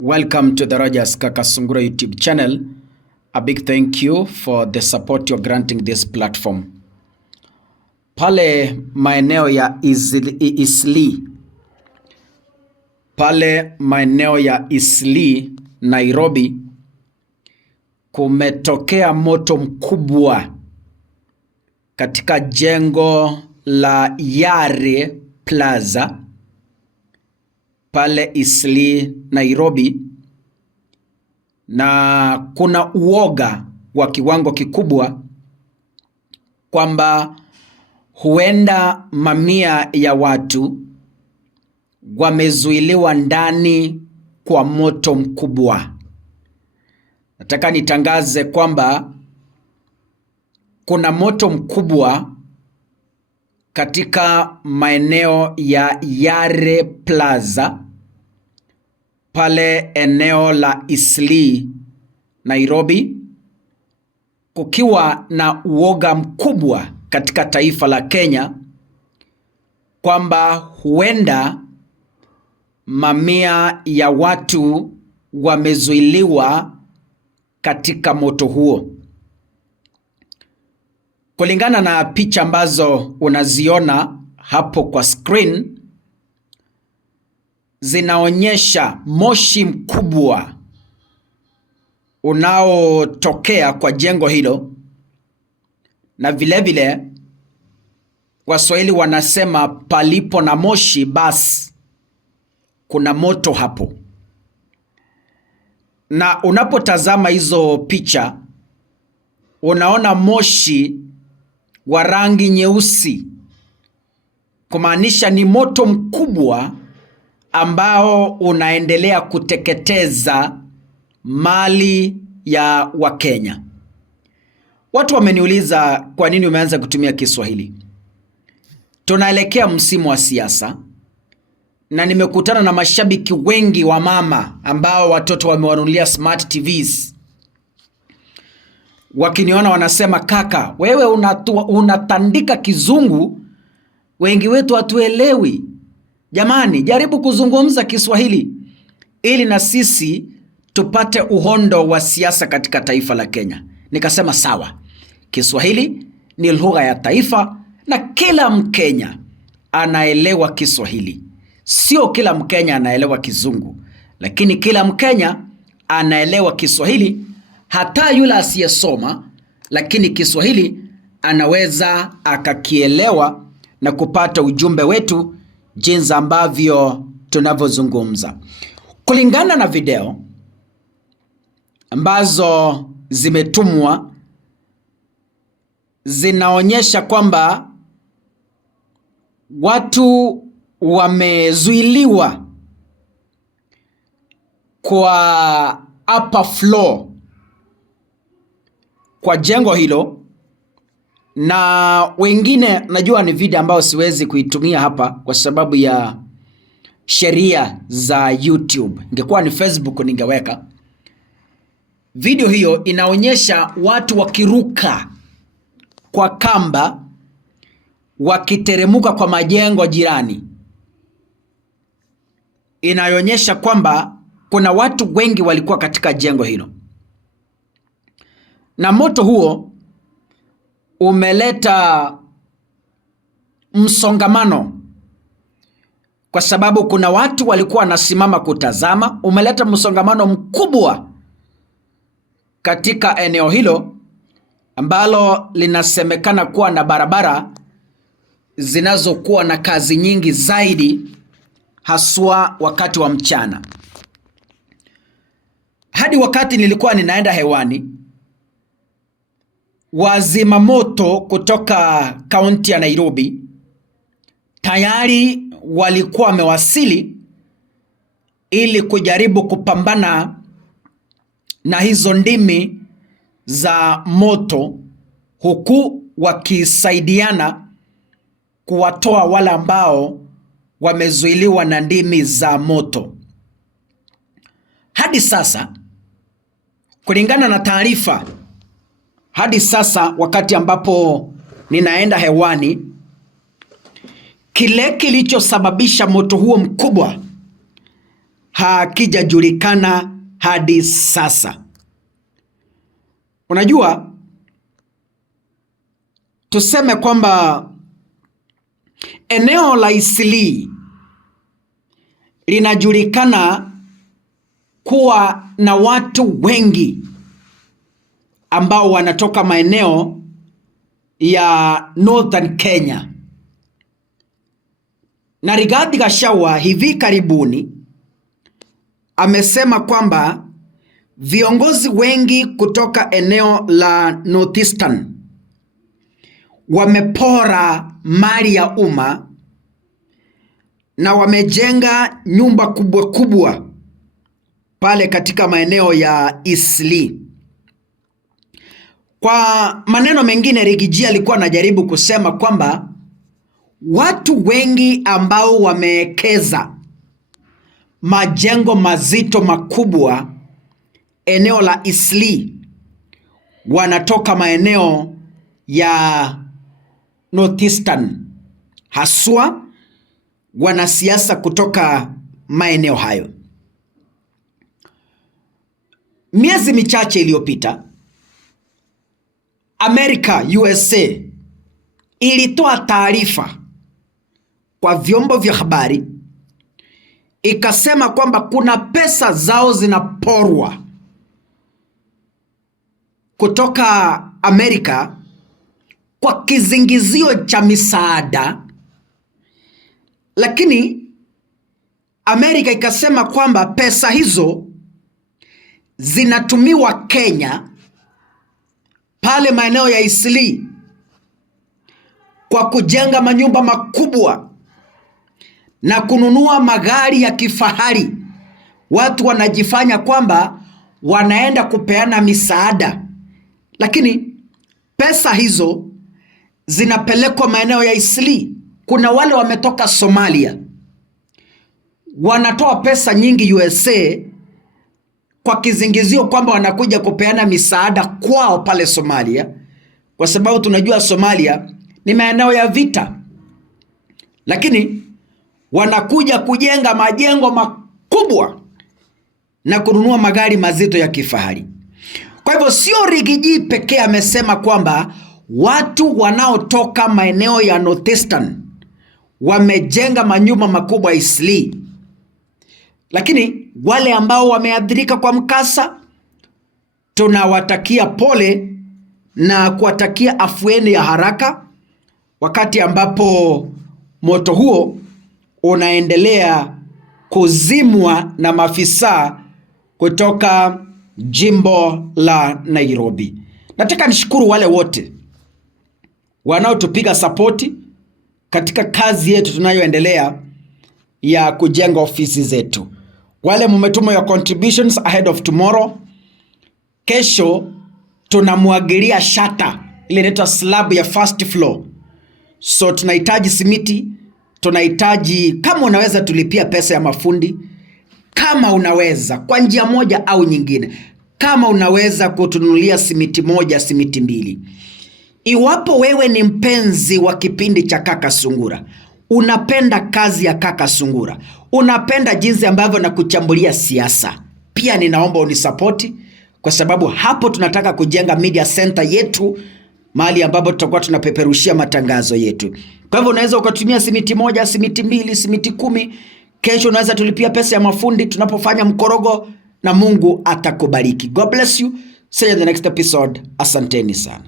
Welcome to the Rogers Kakasungura YouTube channel. A big thank you for the support you're granting this platform. Pale maeneo ya Eastleigh, Nairobi, kumetokea moto mkubwa katika jengo la Yare Plaza pale Eastleigh, Nairobi, na kuna uoga wa kiwango kikubwa kwamba huenda mamia ya watu wamezuiliwa ndani kwa moto mkubwa. Nataka nitangaze kwamba kuna moto mkubwa katika maeneo ya Yare Plaza pale eneo la Eastleigh, Nairobi, kukiwa na uoga mkubwa katika taifa la Kenya kwamba huenda mamia ya watu wamezuiliwa katika moto huo. Kulingana na picha ambazo unaziona hapo kwa screen, zinaonyesha moshi mkubwa unaotokea kwa jengo hilo, na vilevile Waswahili wanasema palipo na moshi basi kuna moto hapo. Na unapotazama hizo picha unaona moshi wa rangi nyeusi, kumaanisha ni moto mkubwa ambao unaendelea kuteketeza mali ya Wakenya. Watu wameniuliza kwa nini umeanza kutumia Kiswahili. Tunaelekea msimu wa siasa na nimekutana na mashabiki wengi wa mama ambao watoto wamewanunulia smart TVs. Wakiniona wanasema, kaka, wewe unatandika kizungu, wengi wetu hatuelewi. Jamani, jaribu kuzungumza Kiswahili ili na sisi tupate uhondo wa siasa katika taifa la Kenya. Nikasema sawa, Kiswahili ni lugha ya taifa na kila Mkenya anaelewa Kiswahili. Sio kila Mkenya anaelewa Kizungu, lakini kila Mkenya anaelewa Kiswahili, hata yule asiyesoma, lakini Kiswahili anaweza akakielewa na kupata ujumbe wetu jinsi ambavyo tunavyozungumza. Kulingana na video ambazo zimetumwa, zinaonyesha kwamba watu wamezuiliwa kwa upper floor kwa jengo hilo, na wengine, najua ni video ambayo siwezi kuitumia hapa kwa sababu ya sheria za YouTube. Ingekuwa ni Facebook ningeweka. Video hiyo inaonyesha watu wakiruka kwa kamba wakiteremuka kwa majengo jirani. Inaonyesha kwamba kuna watu wengi walikuwa katika jengo hilo. Na moto huo umeleta msongamano kwa sababu kuna watu walikuwa wanasimama kutazama. Umeleta msongamano mkubwa katika eneo hilo ambalo linasemekana kuwa na barabara zinazokuwa na kazi nyingi zaidi, haswa wakati wa mchana. Hadi wakati nilikuwa ninaenda hewani, wazima moto kutoka kaunti ya Nairobi tayari walikuwa wamewasili ili kujaribu kupambana na hizo ndimi za moto, huku wakisaidiana kuwatoa wale ambao wamezuiliwa na ndimi za moto. Hadi sasa, kulingana na taarifa, hadi sasa wakati ambapo ninaenda hewani, kile kilichosababisha moto huo mkubwa hakijajulikana hadi sasa. Unajua, tuseme kwamba eneo la Eastleigh linajulikana kuwa na watu wengi ambao wanatoka maeneo ya Northern Kenya. Na Rigathi Gachagua hivi karibuni amesema kwamba viongozi wengi kutoka eneo la Northeastern wamepora mali ya umma na wamejenga nyumba kubwa kubwa pale katika maeneo ya Eastleigh. Kwa maneno mengine, Rigiji alikuwa anajaribu kusema kwamba watu wengi ambao wamewekeza majengo mazito makubwa eneo la Eastleigh wanatoka maeneo ya Northeastern, haswa wanasiasa kutoka maeneo hayo. Miezi michache iliyopita, Amerika, USA, ilitoa taarifa kwa vyombo vya habari ikasema kwamba kuna pesa zao zinaporwa kutoka Amerika kwa kizingizio cha misaada, lakini Amerika ikasema kwamba pesa hizo zinatumiwa Kenya pale maeneo ya Eastleigh kwa kujenga manyumba makubwa na kununua magari ya kifahari. Watu wanajifanya kwamba wanaenda kupeana misaada, lakini pesa hizo zinapelekwa maeneo ya Eastleigh. Kuna wale wametoka Somalia wanatoa pesa nyingi USA kwa kizingizio kwamba wanakuja kupeana misaada kwao pale Somalia, kwa sababu tunajua Somalia ni maeneo ya vita, lakini wanakuja kujenga majengo makubwa na kununua magari mazito ya kifahari. Kwa hivyo sio Rigiji pekee amesema kwamba watu wanaotoka maeneo ya Northeastern wamejenga manyumba makubwa Eastleigh, lakini wale ambao wameathirika kwa mkasa tunawatakia pole na kuwatakia afueni ya haraka, wakati ambapo moto huo unaendelea kuzimwa na maafisa kutoka jimbo la Nairobi. Nataka nishukuru wale wote wanaotupiga sapoti katika kazi yetu tunayoendelea ya kujenga ofisi zetu. Wale mmetuma your contributions ahead of tomorrow. Kesho tunamwagilia shata ile inaitwa slab ya first floor. So tunahitaji simiti, tunahitaji, kama unaweza tulipia pesa ya mafundi, kama unaweza kwa njia moja au nyingine, kama unaweza kutunulia simiti moja, simiti mbili. Iwapo wewe ni mpenzi wa kipindi cha Kaka Sungura, unapenda kazi ya Kaka Sungura, unapenda jinsi ambavyo na kuchambulia siasa, pia ninaomba unisapoti, kwa sababu hapo tunataka kujenga media center yetu, mahali ambapo tutakuwa tunapeperushia matangazo yetu. Kwa hivyo unaweza ukatumia simiti moja, simiti mbili, simiti 10. Kesho unaweza tulipia pesa ya mafundi tunapofanya mkorogo, na Mungu atakubariki. God bless you. See you in the next episode. Asanteni sana.